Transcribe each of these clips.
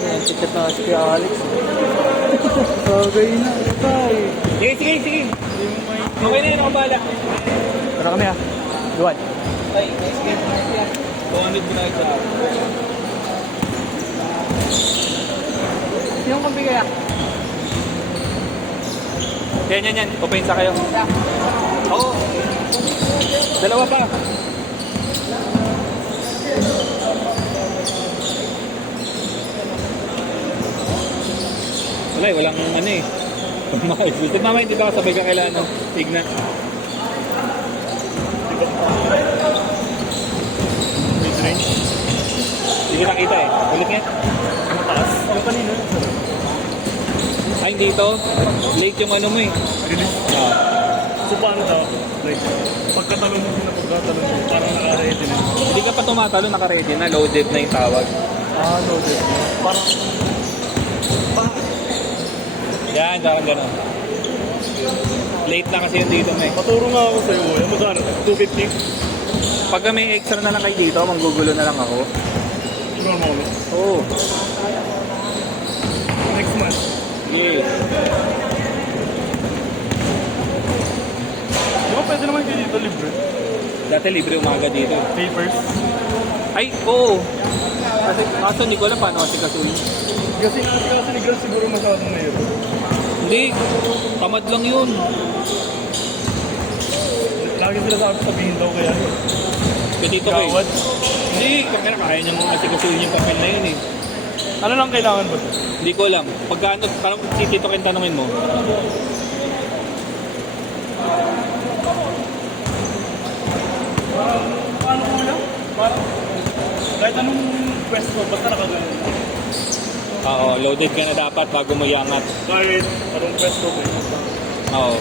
Yan, ticket na si Alex. Bagay na. Tayo. Sige, sige, sige. Okay na yun, ako bahala. Tara kami ah. Luwan. Ay, next game. Tuwanid mo na ito. Yung kampi kaya? Yan. Pupensa kayo. Oo. Dalawa pa. Wala eh, walang ano eh. Gusto mamaya hindi ba kasabay ka kailangan ng Igna? Mid-range. Hindi ko nakita eh. Ulit nga. Mataas. Ano kanina? Ay, dito. Late yung ano mo eh. Release. So paano daw? Like, pagkatalon mo na pagkatalon mo, parang naka-ready na. Hindi ka pa tumatalo, naka-ready na. Loaded na yung tawag. Loaded. Parang, Yan, gano'n. Late na kasi yung dito mo eh. paturo nga ako sa'yo. Yung magkano? 250? Pagka may extra na lang kayo dito, manggugulo na lang ako. Siguro mo kami. Oo. Next month. Yeah. Di ba pwede naman kayo dito libre? Dati libre umaga dito. Papers? Ay, oo. Kasi kaso hindi ko alam paano kasi kasuhin. Kasi ni Grant siguro masyadong na yun. Hindi. Tamad lang yun. Lagi sila sabihin daw kaya. Kaya dito ko eh. Gawad. Hindi. Kaya niyang kasi kasuhin yung papel na yun eh. Ano lang kailangan ba? Hindi ko alam. Pagkano, parang si Tito Ken tanongin mo. Paano ko lang? Parang, kahit anong pwesto, basta nakagano'n. Oo, loaded ka na dapat bago mo iangat. Kahit anong pwesto ko. Oo.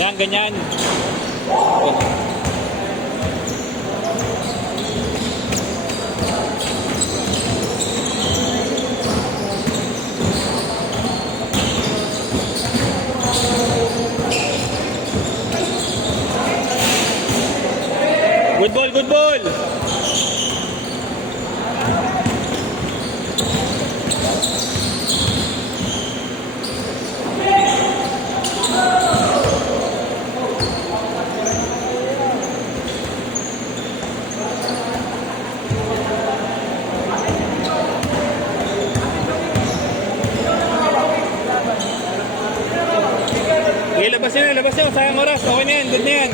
Yan, ganyan. Good ball, good ball! Okay, labas nyo, sayang oras, okay na yan, good na yan.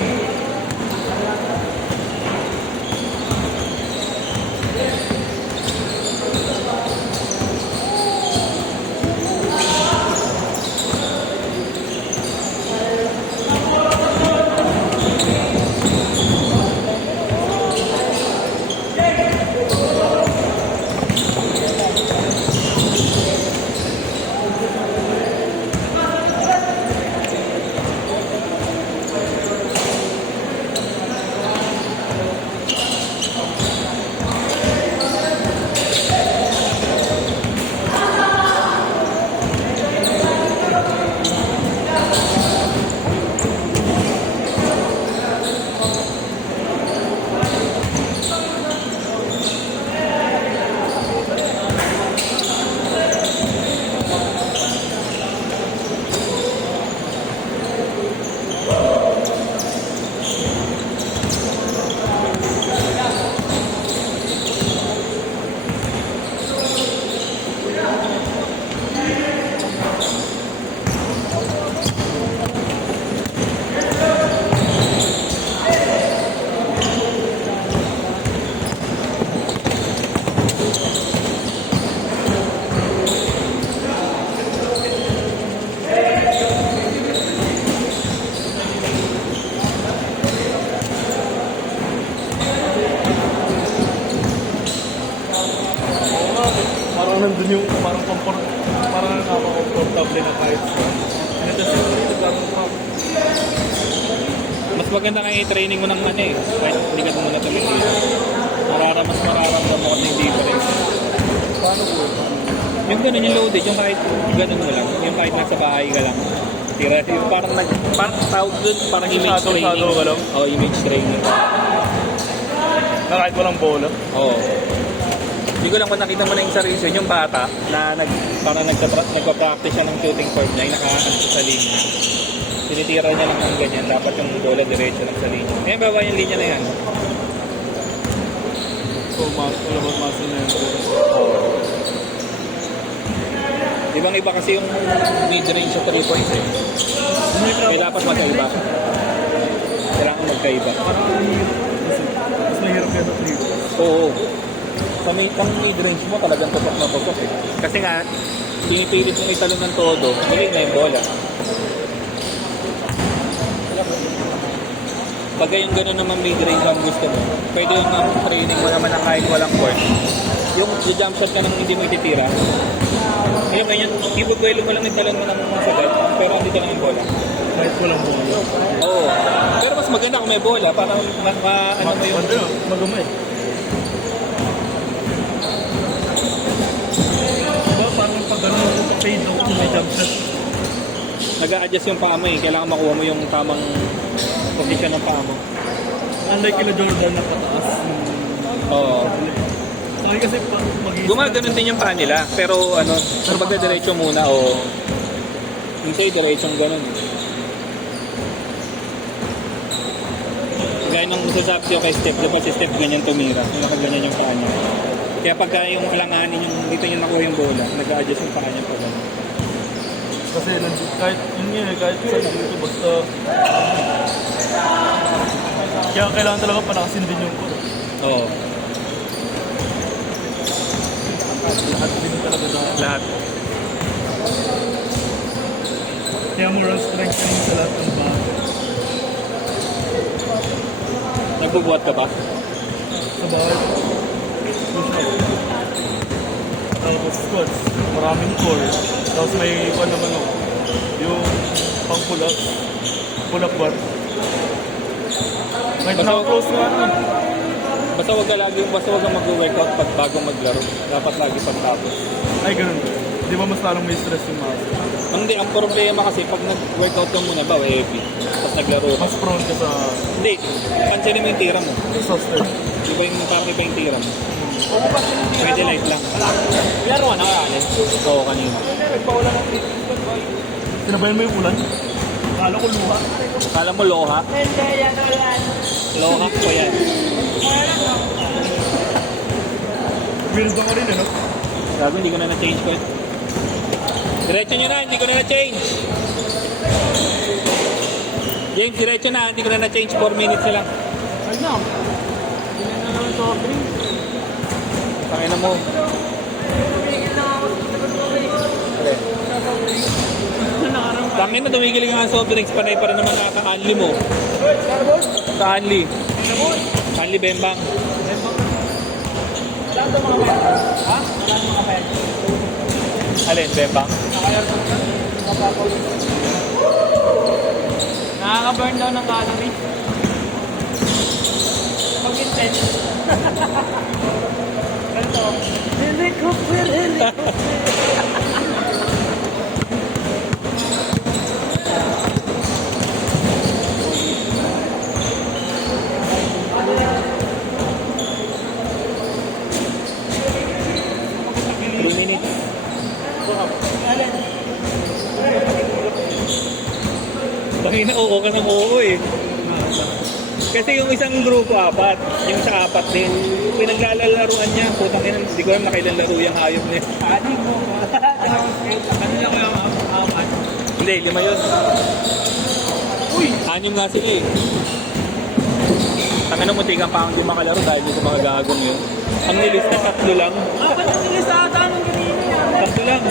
Parang nandun yung parang parang napaka-comfortable na kahit sa. And at the same time, nagkaroon pa. Mas maganda nga i-training mo ng ano eh. Kahit hindi ka muna tuloy dito. Mas mararamdaman mo kasi yung difference. Paano po? Yung ganun yung loaded, yung kahit ganun mo lang. Yung kahit nasa bahay ka lang. Tira, yung parang tawag dun, parang image Shadow, training. shadow ka lang? Oo, image training. Na kahit walang bola. Oo. Hindi ko lang kung nakita mo na yung sa reason, yung bata na parang nagpa-practice siya ng shooting form niya, yung nakakanto sa linya. Tinitira niya lang ng ganyan, dapat yung bola diretso lang sa linya. Ngayon, baba yung linya na yan. So, all about muscle na yun. Ibang-iba kasi yung mid-range sa 3 points eh. May dapat magkaiba. Kailangan magkaiba. Mas mahirap kaya sa 3. Oo. Sa mid-range mo talagang tutok na tutok eh. Kasi nga, pinipilit yung italon ng todo, galing na yung bola. Pagka yung gano'n naman mid-range ang gusto mo, pwede yung training mo naman na kahit walang court. Yung jump shot ka nang hindi mo ititira. Ngayon, ganyan, keyboard ko mo lang italon mo ng sagat, pero hindi ka lang yung bola. Kahit walang bola. Oo. Pero mas maganda kung may bola, para ano mo yung... Ano, magumay. Diba parang pag gano'n fade out kung may jump shot. Nag-a-adjust yung paa mo eh. Kailangan makuha mo yung tamang position ng paa mo. Unlike kila Jordan na pataas. Oo. Ay kasi Gumaganon din yung paa nila. Pero ano, kumbaga diretso muna o... Hindi diretsong ganon. Gaya nung masasabi ko kay Steph, diba si Steph ganyan tumira. Nakaganyan yung paa niya. Kaya pagka yung alanganin yung dito niya nakuha yung bola, nag-a-adjust yung paa niya pa ganun. kasi kahit yun nga eh, kahit sa dito basta kaya kailangan talaga palakasin din yung core. Oo. Lahat din talaga na Lahat. kaya moral strengthening sa lahat ng bago. Nagbubuhat ka ba? Sa bahay, push up. Tapos squats, maraming core. Tapos may iwan naman ako. Yung pang pull up bar. May Basta- na-close nga naman. Basta wag kang mag-workout pag bago maglaro. Dapat lagi pagtapos. Ay, ganun ba? Di ba mas lalong may stress yung muscle? Hindi, ang problema kasi pag nag-workout ka muna ba, heavy. Tapos naglaro ka. Mas prone ka sa Hindi, pansinin mo yung tira mo. exhausted. Iba yung parang iba yung tira mo. Pwede light lang. Laro na kaya. Oo, kanina. Sinabayan mo yung ulan? Akala ko luha. Kala mo loha? Hindi, yan ulan. Loha ko yan. Weird ako rin, ano? Sabi, hindi ko na na-change ko. Diretso nyo na, hindi ko na na-change. James, diretso na, hindi ko na na-change. 4 minutes na lang. Ano? Hindi na naman soft drink. Pakina mo. Tangin na, tumigil ka nga soft drinks. Panay pa rin naman ka-unli mo. Ka-unli. Unli Bembang. Ha? Wala mga pet. Alin, Bembang? Nakaka-burn daw ng calorie. Pag-intense. Ganito. Helicopter, helicopter. Bakit na oo ka ng oo eh. Kasi yung isang grupo, 4. Yung sa 4 din. Pinaglalalaruan niya. Putang ina, hindi ko alam na kailan laro yung hayop niya. Ano mo? Ano na kaya apat? Hindi, 5 yun. Uy! 6 nga sila eh. Tangin na muntikan pa ang di makalaro dahil hindi ko makagagong yun. Ang nilista, 3 lang. Apat ang nila sa ata nung ganina yan. 3 lang.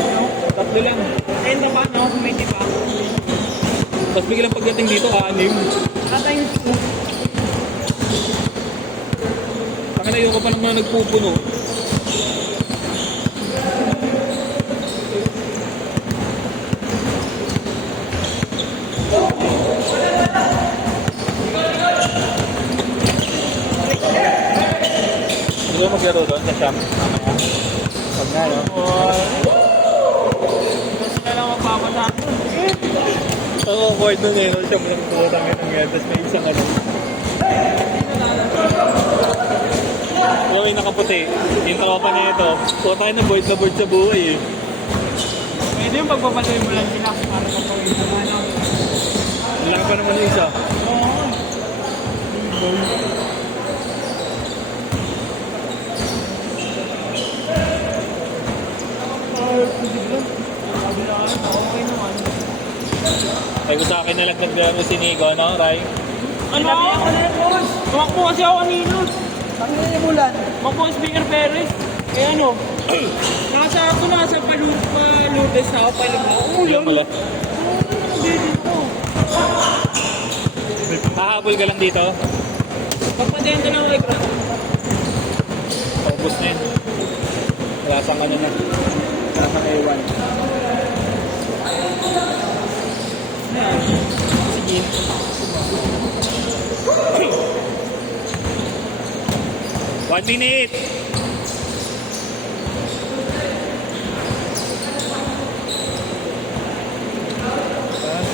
3 lang. Ayun na ba, no? May tipa. Tapos biglang pagdating dito, 6. Tatay yung two. Tangin na, yung ka pa naman nagpupuno. Hindi ko maglaro doon sa shop. Mamaya. Pag na, no? Kasi na lang magpapatapos. Ang awkward nun eh. Siya mo lang putang ng yan. Tapos may isang ano. Yung nakaputi. Yung tropa na ito. Putang na board sa buhay eh. Pwede yung pagpapatuloy mo lang sila para kapawin sa ano. Ang laki pa naman yung isa. Okay naman. Ay, sa akin na lang naglaro si Nico, no, Ray? Ano? Tumakbo kasi ako kanina. Tangin yung bulan. Tumakbo ang speaker Perez. Eh ano? Nasa paludes ako palig na. Ulam mo lang. Hindi dito. Hahabol ka lang dito. Pagpadento ng like na. Paubos na yun. Wala sang ano na. Wala sang ewan. Sige. 1 minute.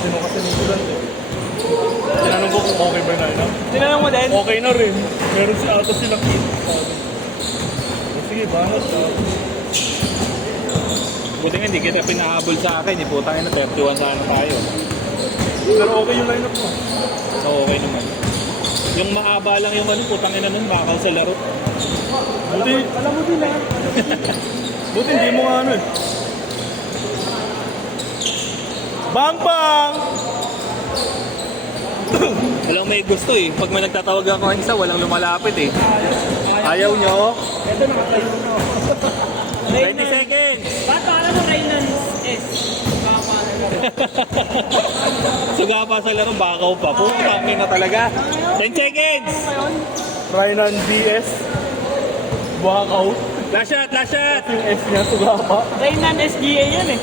Sino kasi nisulat eh. Tinanong ko kung okay ba na yun. Tinanong mo din? Okay na rin. Meron si ata silang kit. Sige, bangat. Buti nga hindi kita pinahabol sa akin. Putang ina, 31 sana tayo. Pero okay yung lineup mo. So, okay naman. Yung maaba lang yung ano, putang ina nun, bakal sa laro. Buti, Alam mo din ah. buti hindi mo nga ano eh. Bang bang! Walang may gusto eh. Pag may nagtatawag ako ng isa, walang lumalapit eh. Ayaw nyo? Ito nakatayo na. 20 seconds! Ba't para sa Raynan S? Suga pa sa laro, bakaw pa. Putang ina talaga. 10 seconds! Rainan DS. Walkout. Last shot, last shot! Yung S niya, suga pa. Raynan SGA yan eh.